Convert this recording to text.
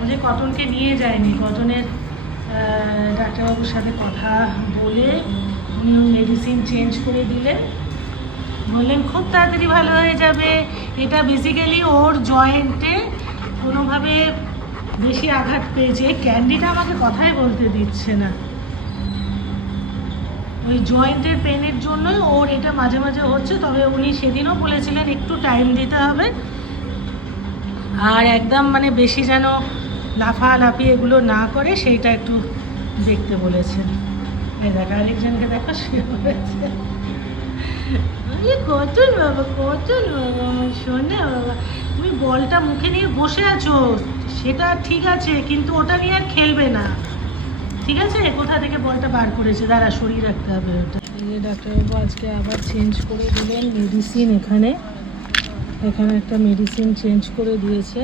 ও যে কটনকে নিয়ে যায়নি, কটনের ডাক্তারবাবুর সাথে কথা বলে উনি মেডিসিন চেঞ্জ করে দিলেন, বললেন খুব তাড়াতাড়ি ভালো হয়ে যাবে। এটা বেসিক্যালি ওর জয়েন্টে কোনোভাবে বেশি আঘাত পেয়েছে। ক্যান্ডিটা আমাকে কথাই বলতে দিচ্ছে না, ওই জয়েন্টের পেনের জন্যই ওর এটা মাঝে মাঝে হচ্ছে। তবে উনি সেদিনও বলেছিলেন একটু টাইম দিতে হবে, আর একদম মানে বেশি যেন লাফালাফি এগুলো না করে সেইটা একটু দেখতে বলেছেন। এই দেখা আরেকজনকে দেখো শুয়ে পড়েছে। কতন বাবা, কতন বাবা, আমার শোনে বাবা, তুমি বলটা মুখে নিয়ে বসে আছো সেটা ঠিক আছে, কিন্তু ওটা নিয়ে আর খেলবে না, ঠিক আছে? কোথা থেকে বলটা বার করেছে, দাঁড়া সরিয়ে রাখতে হবে ওটা। এই যে ডাক্তারবাবু আজকে আবার চেঞ্জ করে দিলেন মেডিসিন, এখানে একটা মেডিসিন চেঞ্জ করে দিয়েছে।